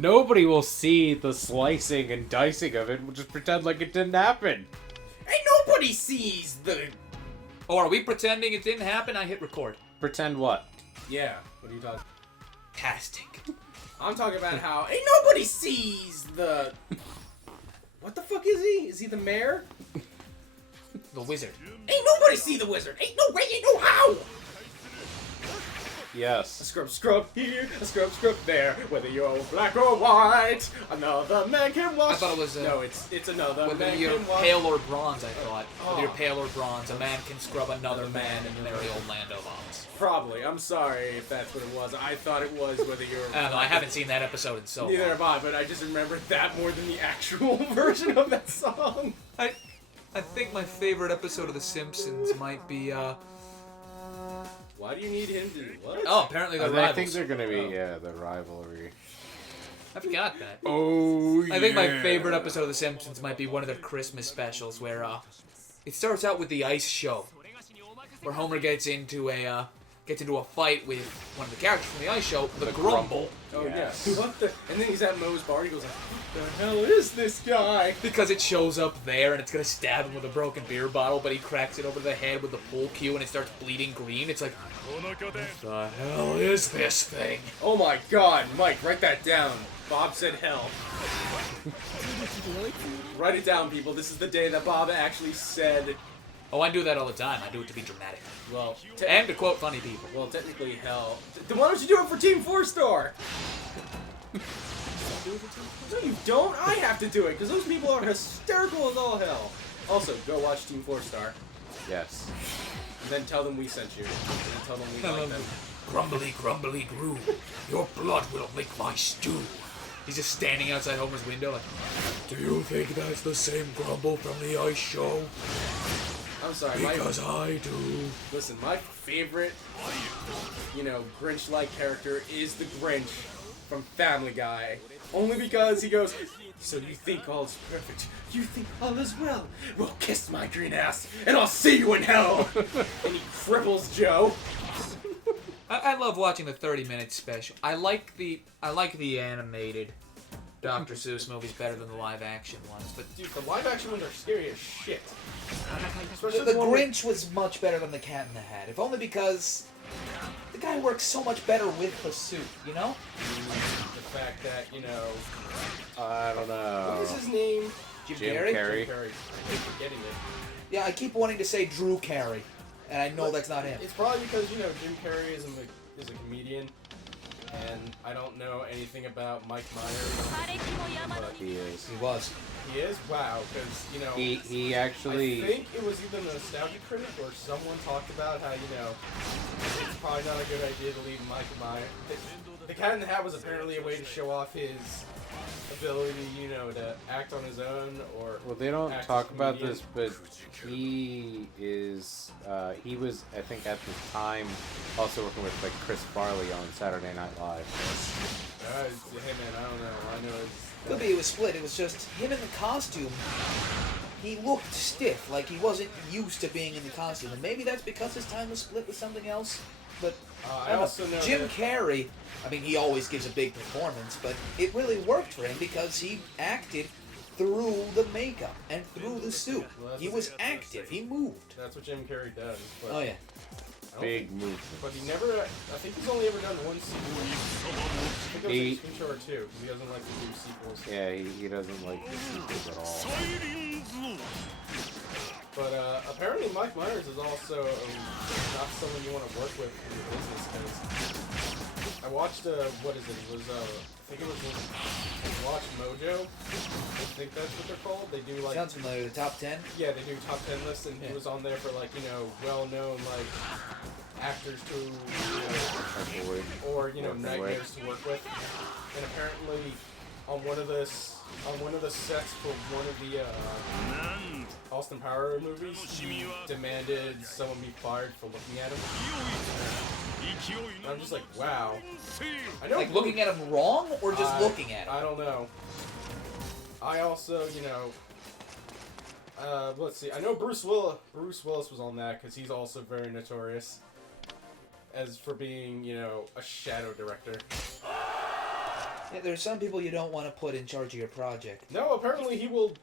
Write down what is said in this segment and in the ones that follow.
Nobody will see the slicing and dicing of it. We'll just pretend like it didn't happen. Ain't nobody sees the... Oh, are we pretending it didn't happen? I hit record. Pretend what? Yeah, what are you talking... Casting. I'm talking about how ain't nobody sees the... What the fuck is he? Is he the mayor? The wizard. Ain't nobody see the wizard. Ain't no way, ain't no how. A Yes. scrub here, a scrub there. Whether you're black or white, another man can wash. I thought it was, No, it's another Whether man you're can wash. pale or bronze, I thought. Oh. Whether you're pale or bronze, a man can scrub another man in merry old land of Oz. Probably. I'm sorry if that's what it was. I thought it was whether you're... I don't know, I haven't seen that episode in so Neither long. have I, but I just remembered that more than the actual version of that song. I think my favorite episode of The Simpsons might be, Why do you need him to... What? Oh, apparently they're I rivals. think they're gonna be, Oh. the rivalry. I forgot that. Oh, I think my favorite episode of The Simpsons might be one of their Christmas specials where it starts out with the ice show, where Homer gets into a fight with one of the characters from the ice show, the Grumble, Oh, Yes. yeah. What the... And then he's at Moe's bar, he goes like, what the hell is this guy? because it shows up there and it's gonna stab him with a broken beer bottle, but he cracks it over the head with the pool cue and it starts bleeding green. It's like, what the hell is this thing? Oh my god, Mike, write that down. Bob said hell. Write it down, people. This is the day that Bob actually said, Oh, I do that all the time. I do it to be dramatic. well, And to quote funny people. well, technically hell. Then why don't you do it for Team 4-Star? No, you don't. I have to do it, because those people are hysterical as all hell. Also, go watch Team 4-Star. Yes. And then tell them we sent you. And then tell them we like them. Grumbly, grumbly, groo. Your blood will make my stew. He's just standing outside Homer's window like, do you think that's the same Grumble from the ice show? I'm sorry, Because I do. listen, my favorite, Grinch-like character is the Grinch from Family Guy. Only because he goes, so you think all is perfect, you think all is well. Well, kiss my green ass, and I'll see you in hell. And he cripples Joe. I love watching the 30-minute special. I like the animated Dr. Seuss movies better than the live-action ones, but Dude, the live-action ones are scary as shit. the Grinch was much better than the Cat in the Hat, if only because the guy works so much better with the suit, you know? The fact that, I don't know. what is his name? Jim Jim Carrey? Carrey. Jim Carrey. I keep forgetting it. Yeah, I keep wanting to say Drew Carey, and I know that's not him. It's probably because, Jim Carrey is a comedian, and I don't know anything about Mike Myers. But He is. He was. he is? Wow, because, He I actually. think it was either the Nostalgia Critic or someone talked about how, it's probably not a good idea to leave Mike Myers. The Cat in the Hat was apparently a way to show off his ability, to act on his own, or... Well, they don't act as talk a about comedian. this, but he is. He was, I think, at the time also working with like Chris Farley on Saturday Night Live. Hey man, I don't know. I know it's... Could be it was split. It was just him in the costume. He looked stiff, like he wasn't used to being in the costume. And maybe that's because his time was split with something else. But I also know Jim that- Carrey, I mean, he always gives a big performance, but it really worked for him because he acted through the makeup and through the suit. Well, that's He what was I was gonna active. say. He moved. That's what Jim Carrey does. But Oh, yeah. I don't Big think- movement. But he never... I think he's only ever done one sequel. I think it was He- Ace Ventura 2, because he doesn't like to do sequels. Yeah, he doesn't like the sequels at all. But apparently Mike Myers is also not someone you want to work with in your business, because I watched, what is it? It was, I think it was, Watch Mojo. I think that's what they're called. They do, like... Sounds familiar. The top 10? Yeah, they do top 10 lists, and he Yeah. was on there for, like, well-known, like, actors to, Probably. or, Work nightmares to work with. And apparently, on one of the sets for one of the, Austin Power movies, he demanded someone be fired for looking at him. And I'm just like, wow. I know. Like looking at him wrong or just looking at him? I don't know. I also, let's see. I know Bruce Willis was on that because he's also very notorious as for being, a shadow director. Yeah, there's some people you don't want to put in charge of your project. No, apparently he will.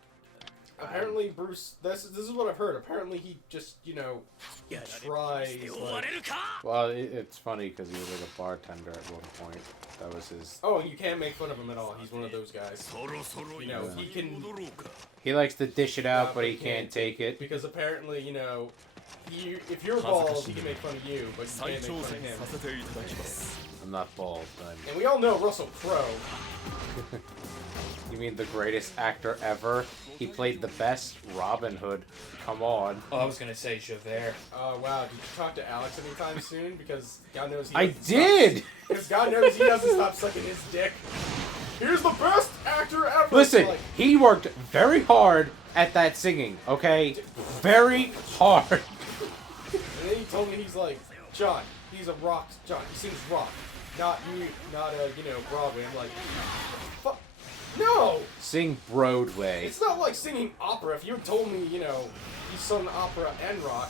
Apparently, Bruce. This is what I've heard. Apparently, he just tries. Like, Well, it's funny because he was like a bartender at one point. That was his. oh, you can't make fun of him at all. He's one of those guys. You know, Yeah. he can. He likes to dish it out, Yeah, but he can't take it. Because apparently, if you're bald, he can make fun of you, but you can't make fun of him. I'm not bald. And we all know Russell Crowe. You mean the greatest actor ever? He played the best Robin Hood. Come on. Oh, I was gonna say Javert. Oh wow! Did you talk to Alex anytime soon? Because God knows he I doesn't did! Because God knows he doesn't stop sucking his dick. Here's the best actor ever. Listen, Like, he worked very hard at that singing, okay? Very hard. and then he told me he's like, John, he's a rock. John, he sings rock, not Broadway. I'm like, fuck, no. Sing Broadway. It's not like singing opera. If you had told me, he sung opera and rock,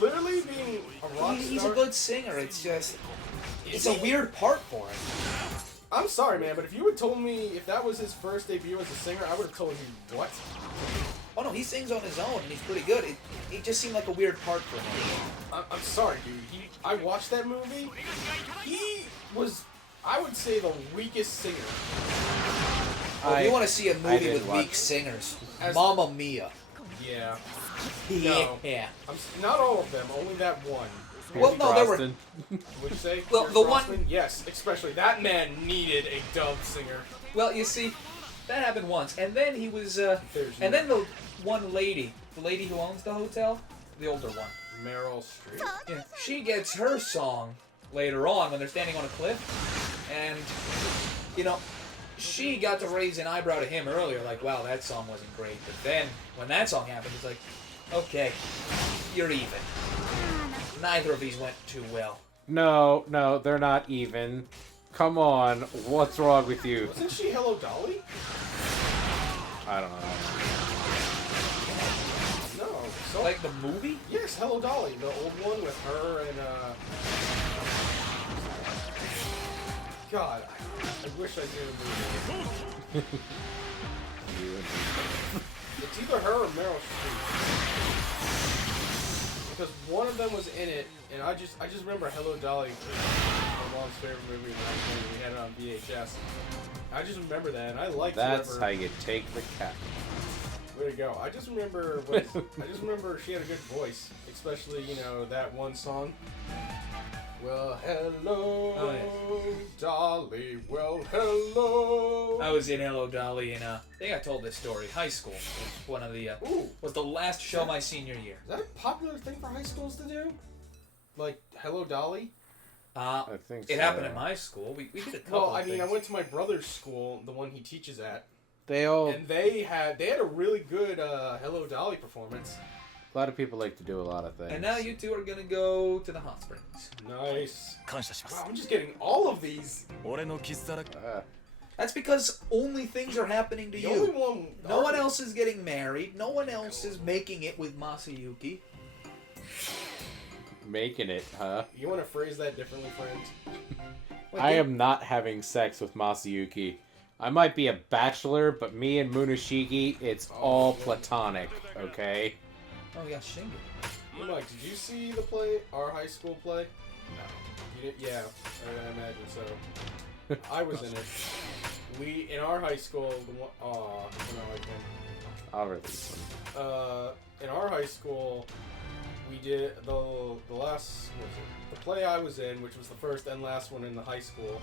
literally being a rock He's star. a good singer. It's just, it's a weird part for him. I'm sorry, man, but if you had told me if that was his first debut as a singer, I would have told you what. Oh no, he sings on his own and he's pretty good. It just seemed like a weird part for him. I'm sorry, dude. I watched that movie. He was, I would say, the weakest singer. Well, if you want to see a movie didn't with watch weak it. singers, As- Mamma Mia. Yeah. Yeah. Not all of them. Only that one. Well, no, there were. Brosnan. Would you say? Well, Pierce the one- Brosnan? Yes, especially that man needed a dub singer. Well, you see, that happened once, and then he was. There's And then the one lady, the lady who owns the hotel, the older one. Meryl Streep. Yeah, she gets her song later on when they're standing on a cliff, and she got to raise an eyebrow to him earlier, like, wow, that song wasn't great. But then when that song happened, it's like, okay, you're even. Neither of these went too well. No, they're not even. Come on, what's wrong with you? Wasn't she Hello Dolly? I don't know. No. So, Like the movie? yes, Hello Dolly, the old one with her and God, I wish I knew the movie. It's either her or Meryl Streep. Because one of them was in it, and I just remember Hello Dolly, my mom's favorite movie when we had it on VHS. I just remember that, and I liked That's whoever. how you take the cat. Way to go! I just remember she had a good voice, especially that one song. Well, hello, Oh, yeah. Dolly. Well, hello. I was in Hello Dolly, and I think I told this story. High school was one of the Ooh, was the last show my senior year. is that a popular thing for high schools to do? Like Hello Dolly? I think It so. happened in my school. We did a couple. Well, I of mean, things. I went to my brother's school, the one he teaches at, They all. and they had a really good Hello Dolly performance. A lot of people like to do a lot of things. And now you two are gonna go to the hot springs. Nice. 感謝します Wow, I'm just getting all of these. 俺の傷だらけ That's because only things are happening to The only you. one. No one else is getting married. No one else is making it with Masayuki. Making it, huh? You want to phrase that differently, friends? I am not having sex with Masayuki. I might be a bachelor, but me and Munashiki, it's all platonic, okay? Oh yeah, Shingo. Hey, Mike, did you see the play, our high school play? No. You did? Yeah, I imagine so. I was in it. In our high school, the one, no, I can't. I'll release them. In our high school, we did the last, what was it? The play I was in, which was the first and last one in the high school,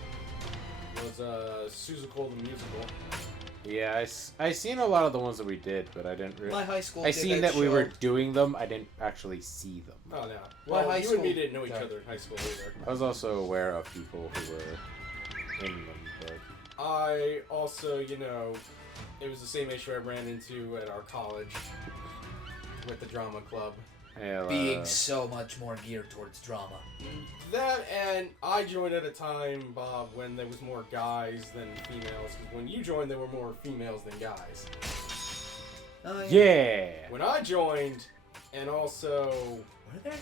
was Suzuko the musical. Yeah, I seen a lot of the ones that we did, but I didn't really. My high school. I did seen that we show. were doing them. I didn't actually see them. Oh, no. My Well, high you and me school- didn't know each Sorry. other in high school either. I was also aware of people who were in them, but I also, it was the same issue I ran into at our college with the drama club. yeah, Being so much more geared towards drama. That, and I joined at a time, Bob, when there was more guys than females. Because when you joined, there were more females than guys. yeah. When I joined, and also, Were there? yeah,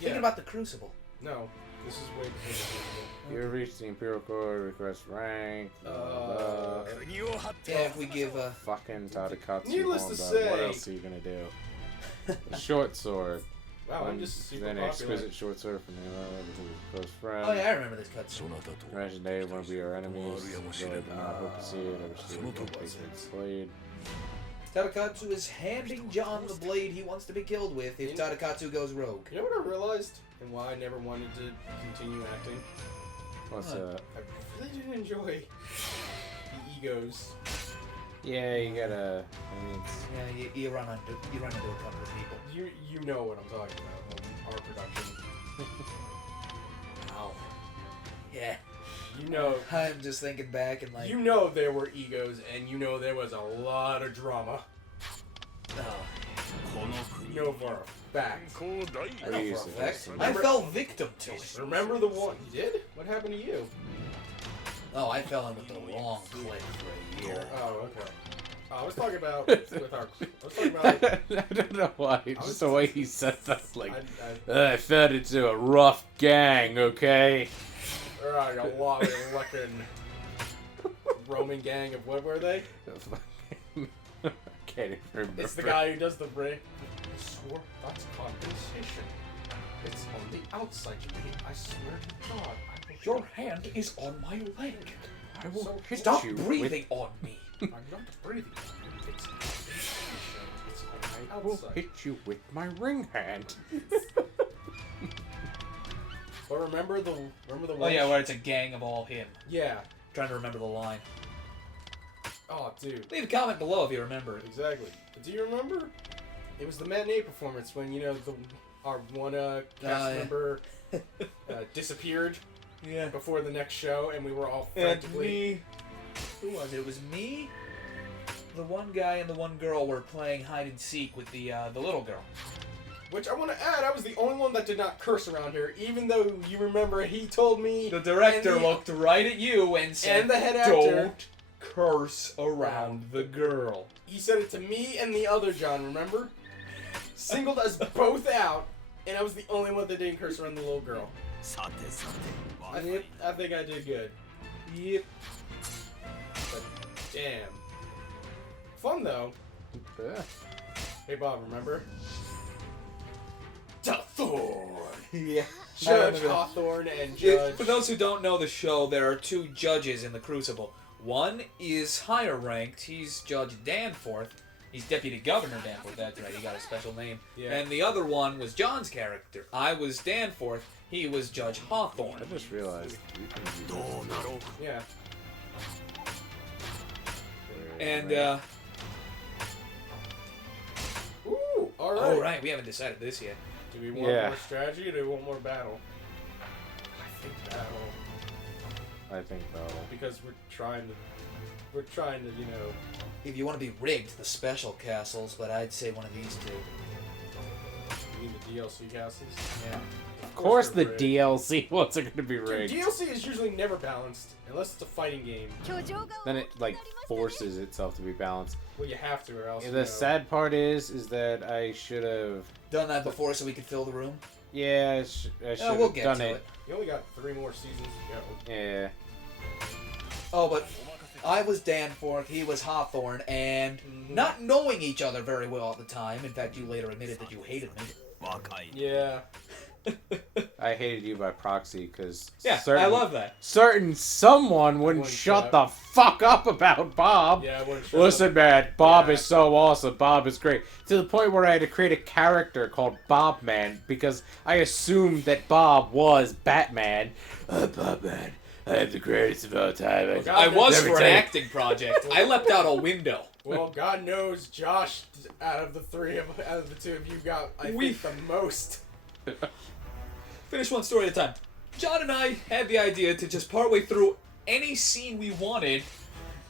Thinking about the Crucible. no, This is way before You reached the Imperial Core, request rank. Yeah, if we give Fucking Tadakatsu. Needless to say- What else are you gonna do? A short sword. Wow, I'm just super Then an popular. exquisite short sword from the close friend. Oh yeah, I remember this cutscene. Imagine they want to be our enemies. Though I do not hope to see it. Ever see it. Basement Slade. Tadakatsu is handing John the blade he wants to be killed with if Tadakatsu goes rogue. You know what I realized? And why I never wanted to continue acting? What's What? that? I really didn't enjoy the egos. Yeah, you gotta. I mean, Yeah, you run into a couple of people. You know what I'm talking about on our production. Ow. Yeah. You know, I'm just thinking back and like, you know there were egos, and you know there was a lot of drama. oh, You know for a fact. I know for a Jesus, fact. that's- I fell victim to it. Remember the one you did? What happened to you? Oh, I fell in with the wrong clique for a year. Oh, okay. I was talking about with our. I was talking about. I don't know why. Just the way he said that, like, I I fell into a rough gang. Okay. a lot of looking Roman gang of what were they? I can't even remember. It's the guy who does the ring. I swore that's compensation. It's on the outside, you mean? I swear to God. Your hand is on my leg. I will So hit Stop you breathing on me. I'm not breathing. It's compensation. It's on I my will outside. hit you with my ring hand. But remember the Oh one? yeah, where it's a gang of all him. Yeah. Trying to remember the line. Oh, dude. Leave a comment below if you remember it. Exactly. Do you remember? It was the matinee performance when our one cast yeah. member disappeared Yeah. before the next show, and we were all frantically. Who was it? It was me, the one guy, and the one girl were playing hide and seek with the little girl. Which I want to add, I was the only one that did not curse around here, even though you remember he told me. The director and the- looked right at you and said, and the head actor. "Don't curse around the girl." He said it to me and the other John, remember? Singled us both out, and I was the only one that didn't curse around the little girl. I think I did good. Yep. But damn. Fun though. Yeah. Hey Bob, remember? Hawthorne. Yeah. Judge Hawthorne and Judge. For those who don't know the show, there are two judges in the Crucible. One is higher ranked. He's Judge Danforth. He's Deputy Governor Danforth. That's right. He got a special name. Yeah. And the other one was John's character. I was Danforth. He was Judge Hawthorne. I just realized you can do this. Yeah. And Ooh, alright. oh right, we haven't decided this yet. Do we want Yeah. more strategy or do we want more battle? I think battle. I think battle. Because we're trying to, you know. If you want to be rigged, the special castles, but I'd say one of these two. You mean the DLC castles? Yeah. Of course, the they're rigged. DLC wasn't going to be Dude, rigged. DLC is usually never balanced unless it's a fighting game. Then it like forces itself to be balanced. Well, you have to, or else. The sad part is that I should have. Done that before so we could fill the room? Yeah, I should we'll have get done to it. it. You only got 3 more seasons to go. Yeah. Oh, but I was Danforth, he was Hawthorne, and not knowing each other very well at the time, in fact, you later admitted that you hated me. Yeah. I hated you by proxy because Yeah, I love that. certain someone wouldn't Wouldn't shut shut the fuck up about Bob. Yeah, I wouldn't shut Listen, up. man, Bob Yeah. is so awesome. Bob is great. To the point where I had to create a character called Bob Man because I assumed that Bob was Batman. Bob Man, I am the greatest of all time. Well, God I was Let me for an tell you. acting project. I leapt out a window. Well, God knows Josh, out of the 2 of you, got, I think, the most. Finish one story at a time. John and I had the idea to just partway through any scene we wanted,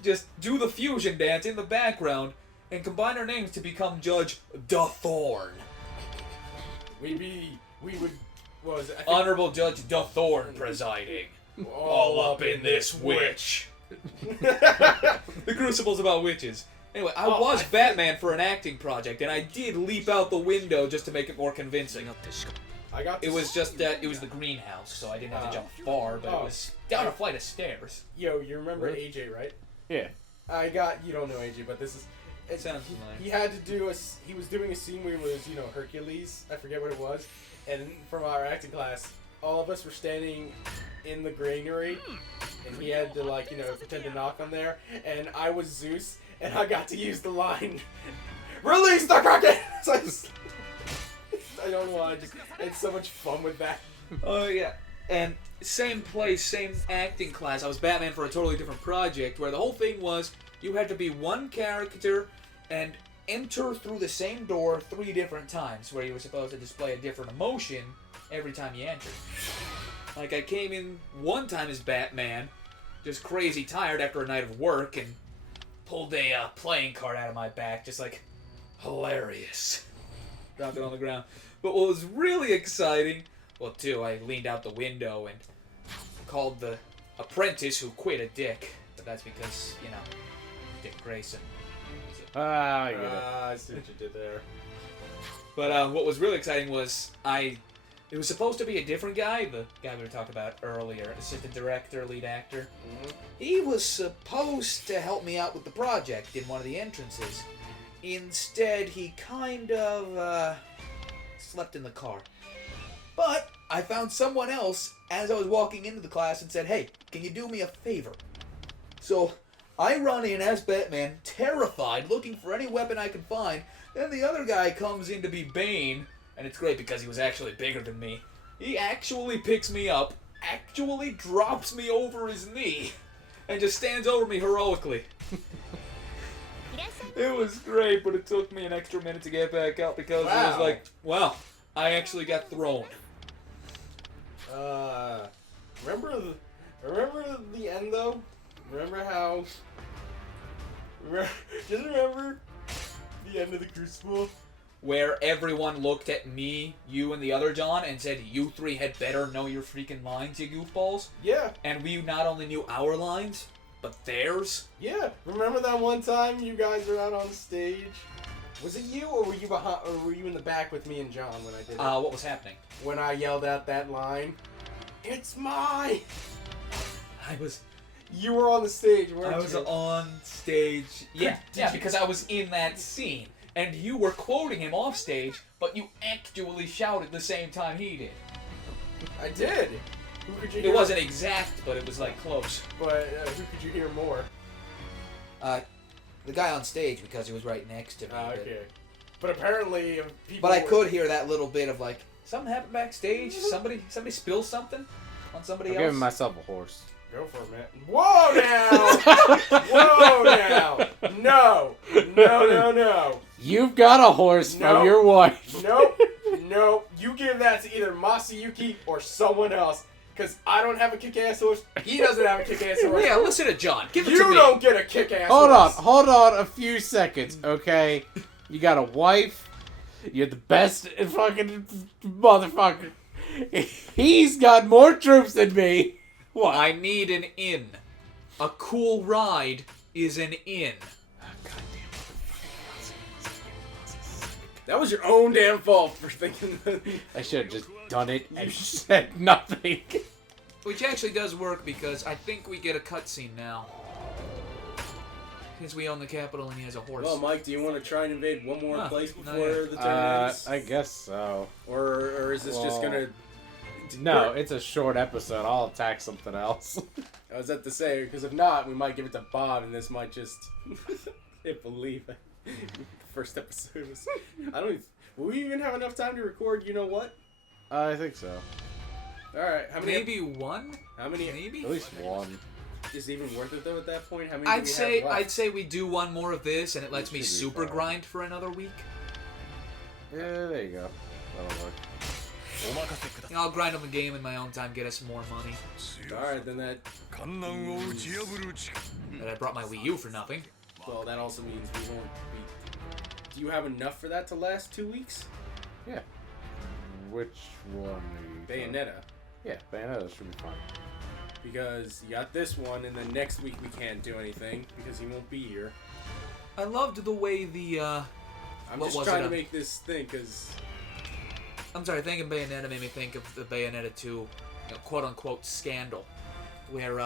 just do the fusion dance in the background, and combine our names to become Judge Thorne. We would, what was it? I think Honorable Judge Thorne presiding. All up in this witch. The Crucible's about witches. Anyway, I was Batman for an acting project, and I did leap out the window just to make it more convincing. I got. It was just that it was the greenhouse, so I didn't have to jump far, but it was down a flight of stairs. Yo, you remember Really? AJ, right? Yeah. You don't know AJ, but this is. It sounds familiar. He had to do he was doing a scene where he was, Hercules. I forget what it was. And from our acting class, all of us were standing in the granary, and he had to pretend to knock on there. And I was Zeus, and I got to use the line, "Release the Kraken!" So I don't know why. I just had so much fun with that. Oh yeah, and same place, same acting class. I was Batman for a totally different project, where the whole thing was you had to be one character and enter through the same door 3 different times, where you were supposed to display a different emotion every time you entered. Like, I came in one time as Batman, just crazy tired after a night of work, and pulled a playing card out of my back, just like, hilarious. Dropped it on the ground. But what was really exciting, I leaned out the window and called the apprentice who quit a dick. But that's because, Dick Grayson. I get it. I see what you did there. But what was really exciting was it was supposed to be a different guy, the guy we were talking about earlier, assistant director, lead actor. Mm-hmm. He was supposed to help me out with the project in one of the entrances. Instead, he kind of slept in the car. But I found someone else as I was walking into the class and said, "Hey, can you do me a favor?" So I run in as Batman, terrified, looking for any weapon I can find. Then the other guy comes in to be Bane, and it's great because he was actually bigger than me. He actually picks me up, actually drops me over his knee, and just stands over me heroically. It was great, but it took me an extra minute to get back up because it was like, wow, I actually got thrown. Remember the end though? Remember how? Just remember the end of the Crucible? Where everyone looked at me, you, and the other John and said, "You 3 had better know your freaking lines, you goofballs." Yeah. And we not only knew our lines, but theirs. Yeah. Remember that one time you guys were out on stage? Was it you, or were you behind, or were you in the back with me and John when I did it? What was happening? When I yelled out that line, "It's mine!" You were on the stage, weren't you? I was on stage. Yeah, because I was in that scene. And you were quoting him off stage, but you actually shouted the same time he did. I did. Who could you hear? It wasn't exact, but it was like close. But who could you hear more? The guy on stage, because he was right next to me. Okay. But apparently people... But I could hear that little bit of like, something happened backstage, somebody spilled something on somebody I'm else. giving myself a horse. Go for it, man. Whoa now! Whoa now! No! You've got a horse from your wife. Nope. You give that to either Masayuki or someone else. Because I don't have a kick-ass horse. He doesn't have a kick-ass horse. Yeah, listen to John. Give it to You me. don't get a kick-ass horse. Hold on a few seconds, okay? You got a wife. You're the best fucking motherfucker. He's got more troops than me. What? I need an inn. A cool ride is an inn. That was your own damn fault for thinking that. I should have just done it and said nothing. Which actually does work because I think we get a cutscene now. Since we own the capital and he has a horse. Well, Mike, do you want to try and invade one more place not before yet. the turn ends? I guess so. Or is this just gonna... No, it's a short episode. I'll attack something else. I was at to say, because if not, we might give it to Bob, and this might just... can't believe it. First episode was... I don't even... Will we even have enough time to record, you know what? I think so. Alright, how many... Maybe one? How many... Maybe? At least one. Is it even worth it, though, at that point? How many do we have left? I'd say we do one more of this, and it lets me should be super fine. grind for another week. Yeah, there you go. That'll work. I'll grind on the game in my own time, get us some more money. Alright, then that... But I brought my Wii U for nothing. Well, that also means we won't be... Do you have enough for that to last 2 weeks? Yeah. Which one are you Bayonetta. Yeah, Bayonetta should be fine. Because you got this one, and then next week we can't do anything, because he won't be here. I loved the way the, I'm what just was trying it, to make this thing, because... I'm sorry, thinking Bayonetta made me think of the Bayonetta 2, quote-unquote scandal, where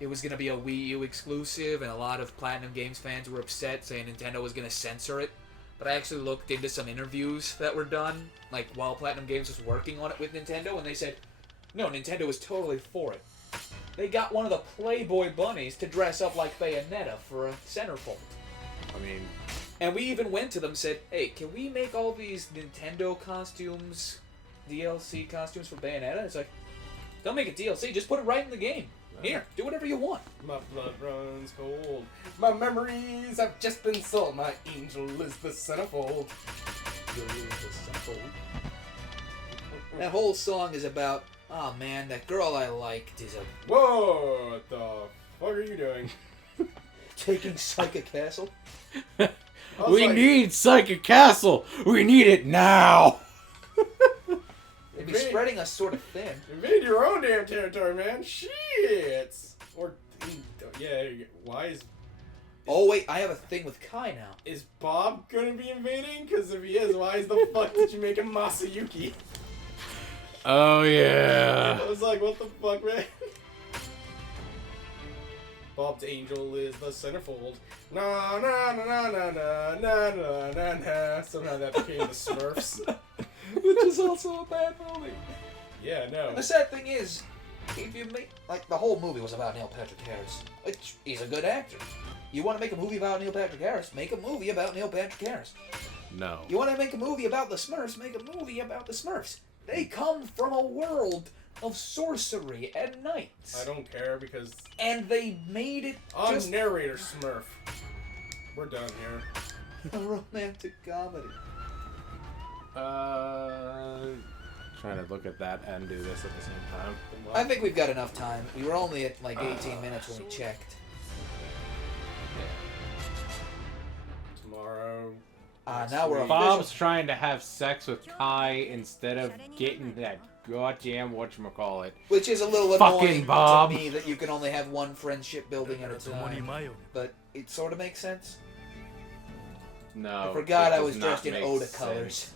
it was going to be a Wii U exclusive, and a lot of Platinum Games fans were upset, saying Nintendo was going to censor it. But I actually looked into some interviews that were done, like while Platinum Games was working on it with Nintendo, and they said, no, Nintendo was totally for it. They got one of the Playboy bunnies to dress up like Bayonetta for a centerfold. I mean, And we even went to them and said, hey, can we make all these Nintendo costumes, DLC costumes for Bayonetta? It's like, don't make it DLC, just put it right in the game. Here, do whatever you want. My blood runs cold. My memories have just been sold. My angel is the centerfold. That whole song is about, oh man, that girl I liked is a... Whoa! What the fuck are you doing? Taking Saika Castle? we need Saika Castle! We need it now! They'd be spreading us sort of thin. Invade your own damn territory, man. Shit! Or, yeah, why is... Oh wait, I have a thing with Kai now. Is Bob gonna be invading? Because if he is, why the fuck did you make him Masayuki? Oh, yeah. I was like, what the fuck, man? Bob's angel is the centerfold. Na na na na na na na na na na. Somehow that became the Smurfs. Which is also a bad movie. Yeah, no. And the sad thing is, if you make... Like, the whole movie was about Neil Patrick Harris. Which, he's a good actor. You want to make a movie about Neil Patrick Harris, make a movie about Neil Patrick Harris. No. You want to make a movie about the Smurfs, make a movie about the Smurfs. They come from a world of sorcery and knights. I don't care because... And they made it I'm just narrator Smurf. We're done here. a romantic comedy. Trying to look at that and do this at the same time. I think we've got enough time. We were only at like 18 minutes when we checked. Tomorrow... Now we're Bob's trying to have sex with Kai instead of getting that goddamn whatchamacallit. Which is a little Fucking annoying Bob. to me that you can only have one friendship building at a time. But it sort of makes sense. No. I forgot it I does was not dressed in make Oda sense colors.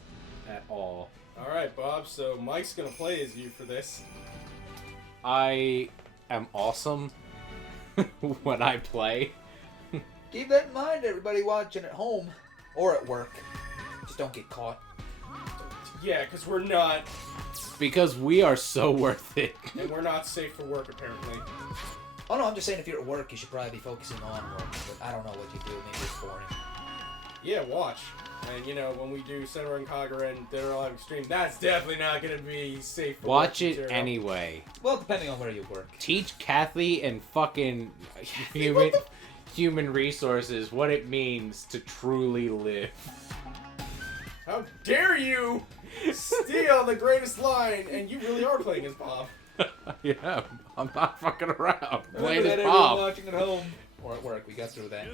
at all. Alright, Bob, so Mike's gonna play as you for this. I am awesome when I play. Keep that in mind, everybody watching at home or at work. Just don't get caught. Yeah, because we're not, Because we are so worth it. and we're not safe for work, apparently. Oh no, I'm just saying if you're at work, you should probably be focusing on work. But I don't know what you do. Maybe it's boring. Yeah, watch. And, you know, when we do Senra and Kagura and they're all extreme, that's definitely not going to be safe for Watch work it material. anyway. Well, depending on where you work. Teach Kathy and fucking human resources what it means to truly live. How dare you steal the greatest line, and you really are playing as Bob. Yeah, I'm not fucking around. Remember Playing that as everyone Bob. watching at home or at work. We got through that.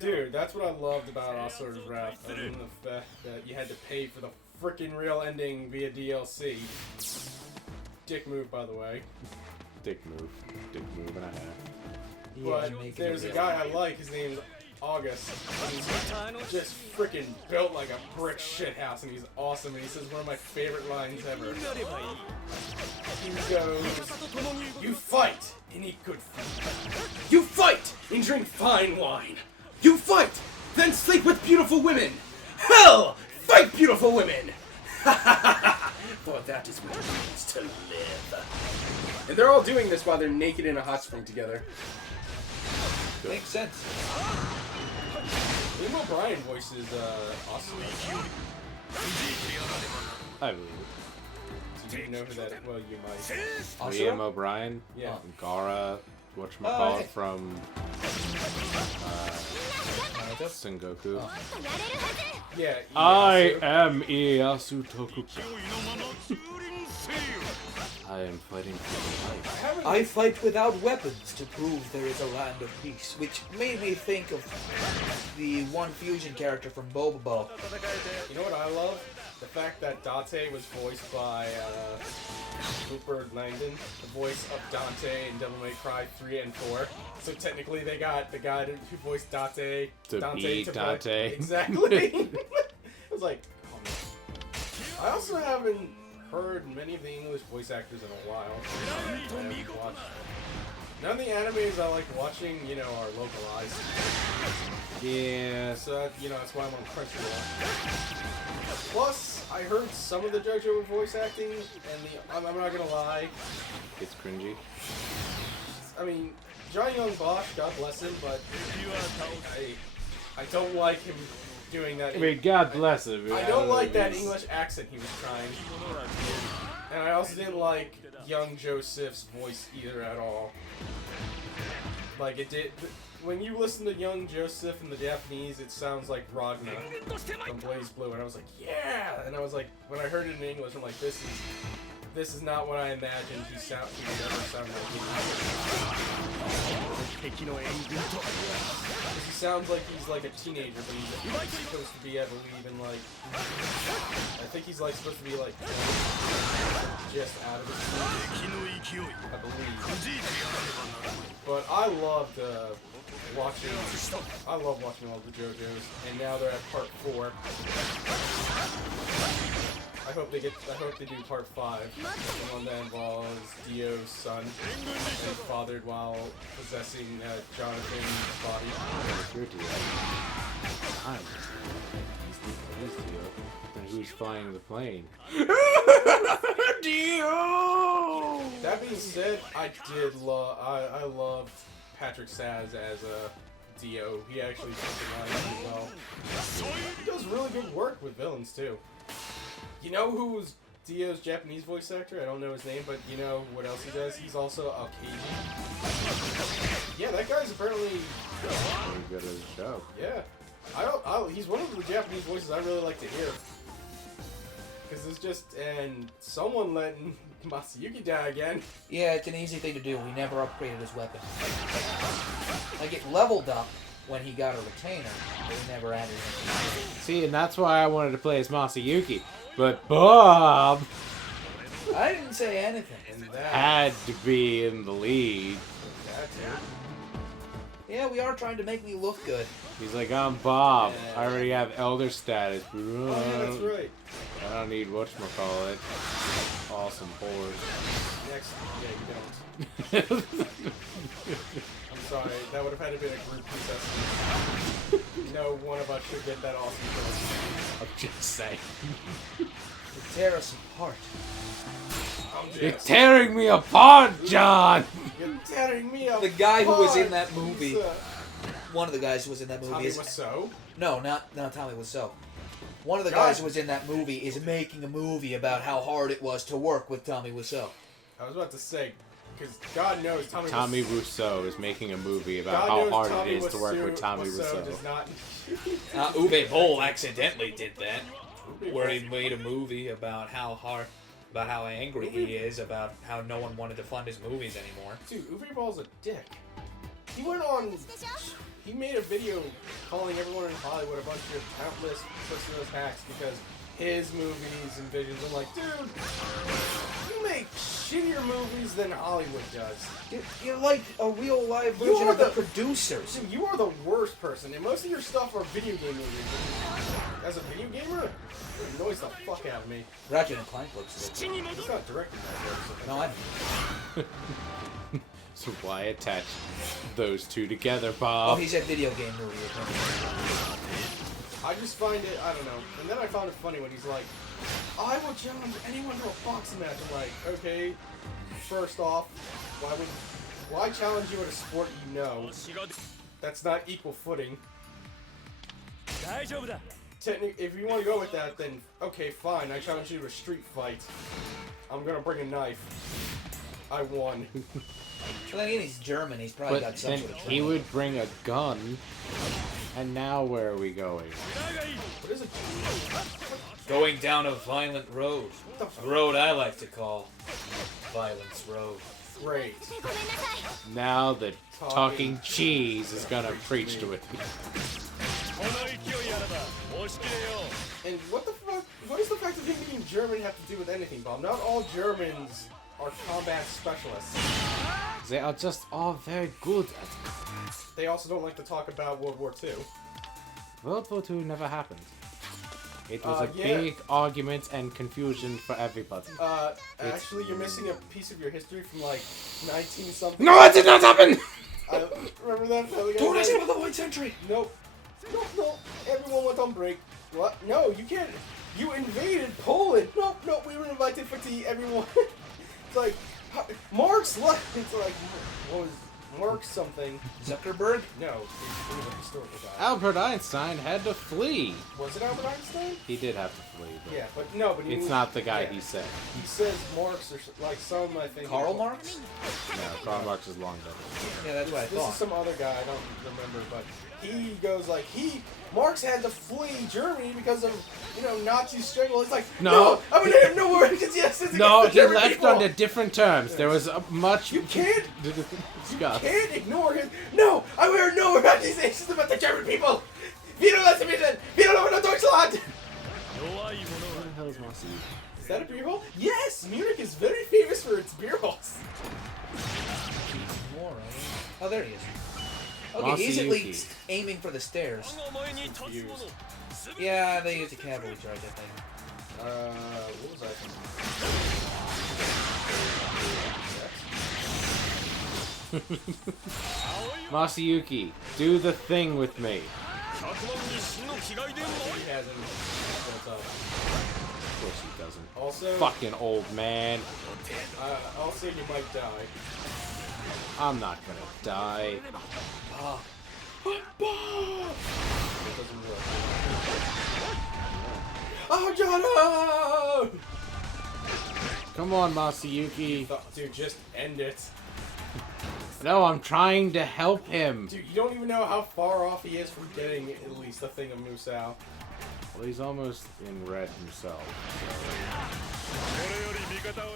Dude, that's what I loved about Osler's Wrath, other than the fact that you had to pay for the freaking real ending via DLC. Dick move, by the way. Dick move and a half. But there's a guy I like, his name's August. He's just freaking built like a brick shithouse, and he's awesome, and he says one of my favorite lines ever. He goes, "You fight and eat good food. You fight and drink fine wine. You fight, then sleep with beautiful women. Hell, fight beautiful women. For that is what it means to live." And they're all doing this while they're naked in a hot spring together. Makes sense. Liam O'Brien voices awesome. I believe Do you know who that is? Well, you might. it. Also, Liam O'Brien, Yeah. Gara, whatchamacallit hey. from Naruto? Sengoku. Oh. Yeah. I Ieyasu. am Ieyasu Tokuga. I am fighting for my life. haven't- I fight without weapons to prove there is a land of peace, which made me think of the one fusion character from Bobobo. You know what I love? The fact that Dante was voiced by Cooper Langdon, the voice of Dante in Devil May Cry 3 and 4. So technically they got the guy who voiced Dante To be play- Dante. Exactly. I was like, oh man. I also haven't heard many of the English voice actors in a while. I haven't watched. None of the animes I like watching, you know, are localized. Yeah. So, you know, that's why I'm on Crunchyroll. Plus, I heard some of the JoJo voice acting, and I'm not gonna lie. It's cringy. I mean, Johnny Young Bosch, God bless him, but I don't like him doing that. I mean, God bless him. I don't like that English accent he was trying. And I also didn't like young Joseph's voice either at all. Like, it did. When you listen to young Joseph in the Japanese, it sounds like Ragna from Blaze Blue, and I was like, yeah! And I was like, when I heard it in English, I'm like, this is not what I imagined he would ever sound like. He sounds like he's like a teenager, but he's supposed to be, I believe, in like, I think he's like supposed to be like just out of his teens, I believe. But I loved watching all the JoJo's, and now they're at part 4. I hope they do part 5, the one that involves Dio's son and fathered while possessing Jonathan's body. You're Dio. He's Dio. Then who's flying the plane? Dio! That being said, I loved Patrick Saz as a Dio. He actually took the line really well. He does really good work with villains too. You know who's Dio's Japanese voice actor? I don't know his name, but you know what else he does? He's also Aokiji. Yeah, that guy's apparently Very good at the show. Yeah. He's one of the Japanese voices I really like to hear. Because it's just, and someone letting Masayuki die again. Yeah, it's an easy thing to do. He never upgraded his weapon. Like, it leveled up when he got a retainer, but he never added anything. See, and that's why I wanted to play as Masayuki. But Bob I didn't say anything. And that, had to be in the lead. that too. Yeah, we are trying to make me look good. He's like, I'm Bob. Yeah. I already have elder status. Oh yeah, that's right. I don't need whatchamacallit. Awesome horse. Next, yeah, you don't. I'm sorry, that would have had to be a group assessment. You know, one of us should get that awesome horse. I'm just saying. You tear us apart. You're tearing me apart, John! You're tearing me up. The guy who was in that apart, movie. Lisa. One of the guys who was in that movie Tommy is... Wiseau? No, not Tommy Wiseau. One of the God. guys who was in that movie is making a movie about how hard it was to work with Tommy Wiseau. I was about to say, because God knows Tommy Wiseau is making a movie about God how knows hard Tommy it is to work with Tommy Wiseau Wiseau. does not. Uwe Boll accidentally did that, Uwe where Boll. he made a movie about how angry he is, about how no one wanted to fund his movies anymore. Dude, Uwe Boll's a dick. He went on. He made a video calling everyone in Hollywood a bunch of countless pussy hacks because his movies and visions. I'm like, dude, you make shittier movies than Hollywood does. You're like a real live You version are of the the- producers. Dude, you are the worst person, and most of your stuff are video game movies. As a video gamer, it annoys the fuck out of me. Ratchet and Clank looks good. It's not directed that way. So No, I So why attach those two together, Oh, Bob? he said video game movie. I just find it, I don't know. And then I found it funny when he's like, I will challenge anyone to a boxing match. I'm like, okay, first off, why challenge you at a sport you know? That's not equal footing. If you want to go with that, then okay, fine. I challenge you to a street fight. I'm gonna bring a knife. I won. Well, then again, he's German. He's probably But got some then sort of he training. would bring a gun. And now where are we going? What is it? Going down a violent road. What the A road I like to call Violence Road. Great. Now the talking cheese is gonna preach to it. And what the fuck? What does the fact of him being German have to do with anything, Bob? Not all Germans are combat specialists. They are just all very good at They also don't like to talk about World War II. World War II never happened. It was a yeah. big argument and confusion for everybody. Actually, you're missing a piece of your history from like 19 something. No, it did not happen! Remember that? Don't ask about the White Century! Nope. Nope. Everyone went on break. What? No, you can't. You invaded Poland. Nope. We were invited for tea. Everyone. It's like Marx left. It's like what was Marx something? Zuckerberg? No, he was a historical guy. Albert Einstein had to flee. Was it Albert Einstein? He did have to flee, but Yeah, but no, but he it's was- not the guy yeah. he said. He says Marx or like some I think. Karl Marx? No, Karl Marx is long dead. Yeah, that's what I This thought. is some other guy, I don't remember, but he goes like, Marx had to flee Germany because of, Nazi struggle. It's like, No. I'm gonna have nowhere because yes, it's No, against he the German left people. under different terms. There was a much... You can't, discuss. can't ignore his, no, I wear no accusations about the German people. Wir lassen mich denn, wir lassen Deutschland. What the hell is Mossy? Is that a beer hall? Yes, Munich is very famous for its beer halls. Oh, there he is. Okay, he's at Masayuki. least aiming for the stairs. Confused. Yeah, they used a cavalry charge, I think. What was I thinking? Masayuki, do the thing with me. He hasn't built up. Of course he doesn't. Also, Fucking old man. also you might die. I'm not gonna die. It doesn't work. Oh, Jono! Come on, Masayuki. Dude, just end it. No, I'm trying to help him. Dude, you don't even know how far off he is from getting at least a thing of Musou. Well, he's almost in red himself.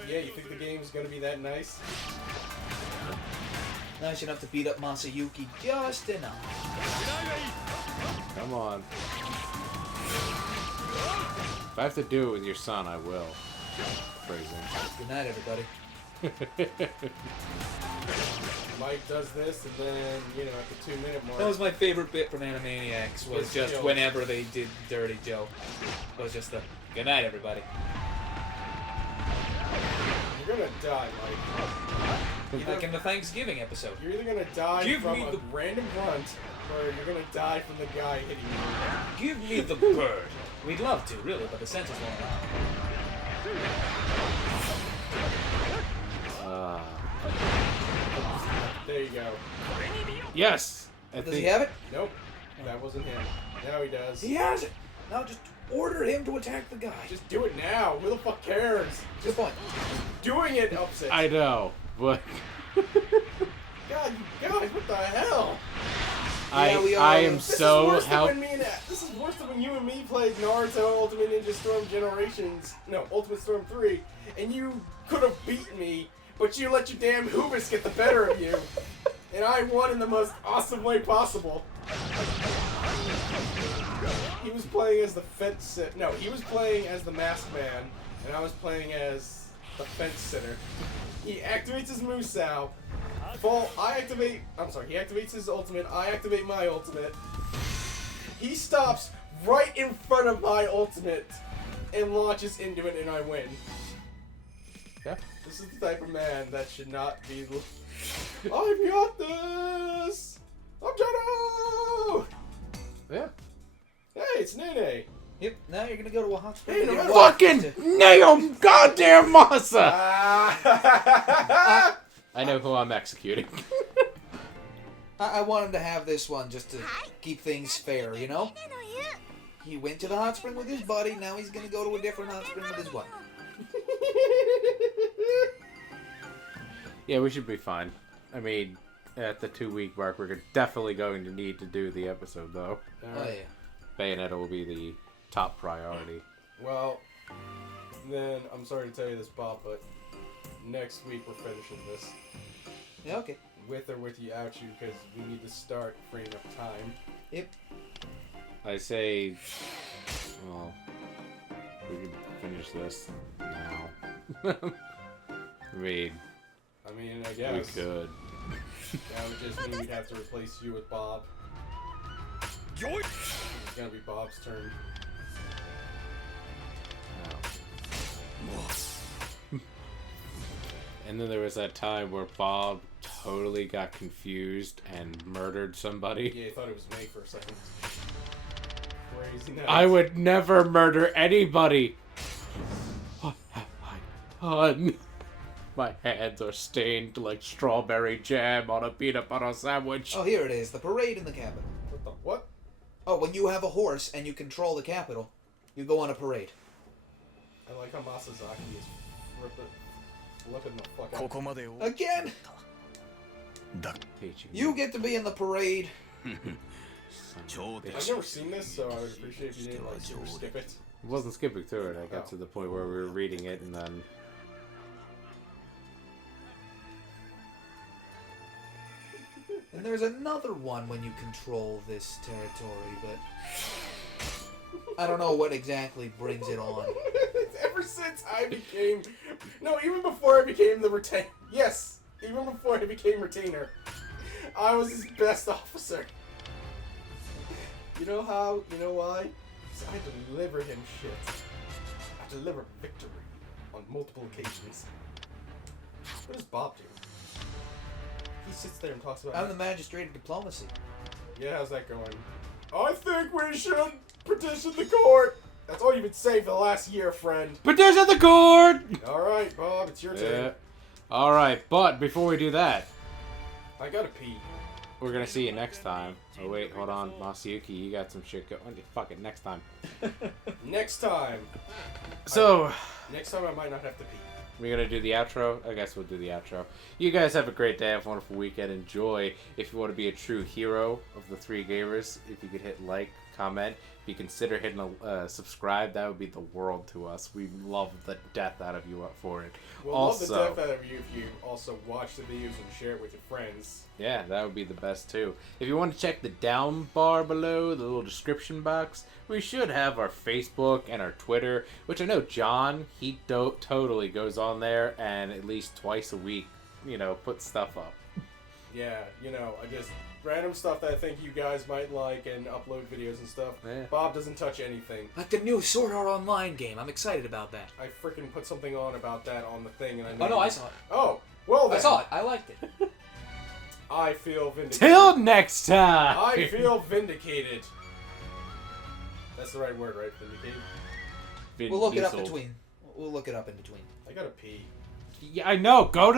Yeah, you think the game's gonna be that nice? Nice enough to beat up Masayuki just enough. Come on. If I have to do it with your son, I will. Phrasing. Good night, everybody. Mike does this, and then, at the 2-minute mark... That was my favorite bit from Animaniacs, was His just joke. whenever they did Dirty Joe. Was just the, good night, everybody. You're gonna die, Mike. Like in the Thanksgiving episode. You're either gonna die Give from me a the- random grunt, or you're gonna die from the guy hitting you. Give me the bird. We'd love to, really, but the census won't allow. There you go. Yes! I Does he have it? Nope, that wasn't him. Now he does. He has it! Now just order him to attack the guy. Just do it now. Who the fuck cares? Good point. Doing it upsets. I know, but God, you guys, what the hell? Yeah, we I are- am This so is worse help. than when this is worse than when you and me played Naruto Ultimate Ninja Storm Generations. No, Ultimate Storm 3, and you could have beaten me, but you let your damn hubris get the better of you, and I won in the most awesome way possible. He was playing as the fence sitter. No, he was playing as the masked man, and I was playing as the fence sitter. He activates his Musou. He activates his ultimate. I activate my ultimate. He stops right in front of my ultimate and launches into it, and I win. Yeah. This is the type of man that should not be. I've got this. I'm Jono. Yeah. Hey, it's Nene. Yep, now you're gonna go to a hot spring. Hey, with no your matter- wife Fucking nail goddamn Masa! Ah. I know who I'm executing. I want him to have this one just to keep things fair, you know? He went to the hot spring with his buddy, now he's gonna go to a different hot spring with his wife. Yeah, we should be fine. I mean, at the 2-week mark, we're definitely going to need to do the episode, though. Oh yeah. Bayonetta will be the top priority. Well, then I'm sorry to tell you this, Bob, but next week we're finishing this. Yeah, okay. With or without you, because we need to start freeing up time. Yep. I say, well, we can finish this now. I mean, I we guess. could. That would just mean we'd have to replace you with Bob. It's gonna be Bob's turn. And then there was that time where Bob totally got confused and murdered somebody. Yeah, I thought it was me for a second. Crazy nuts. I would never murder anybody. What have I done? My hands are stained like strawberry jam on a peanut butter sandwich. Oh, here it is. The parade in the capital. What the what? Oh, when you have a horse and you control the capital, you go on a parade. I like how Masazaki is flipping the fuck out. Again? You get to be in the parade. I've never seen this, so I would appreciate if you didn't like super skip it. I wasn't skipping through it. I got to the point where we were reading it and then... And there's another one when you control this territory, but I don't know what exactly brings it on. Ever since I became... No, even before I became the retainer... Yes! Even before I became retainer, I was his best officer. You know how? You know why? Because I deliver him shit. I deliver victory on multiple occasions. What does Bob do? He sits there and talks about... I'm the magistrate of diplomacy. Yeah, how's that going? I think we should petition the court. That's all you've been saying for the last year, friend. Petition the court! Alright, Bob, it's your turn. Alright, but before we do that, I gotta pee. we're gonna see you next time. Oh wait, hold on. Masayuki, you got some shit going. Fuck it, next time. Next time. So... Next time I might not have to pee. We're gonna do the outro? I guess we'll do the outro. You guys have a great day, have a wonderful weekend, enjoy. If you want to be a true hero of the three gamers, if you could hit like, comment, if you consider hitting a subscribe, that would be the world to us. We love the death out of you up for it. We'll love the death out of you if you also watch the videos and share it with your friends. Yeah, that would be the best too. If you want to check the down bar below, the little description box, we should have our Facebook and our Twitter, which I know John, he totally goes on there and at least twice a week, you know, puts stuff up. Yeah, you know, I just random stuff that I think you guys might like and upload videos and stuff. Yeah. Bob doesn't touch anything. Like the new Sword Art Online game. I'm excited about that. I freaking put something on about that on the thing and I Oh no, I saw it. Oh, well then. I saw it. I liked it. I feel vindicated. Till next time! I feel vindicated. That's the right word, right? Vindicated? Vin We'll look it up Diesel. between. We'll look it up in between. I gotta pee. Yeah, I know. Go to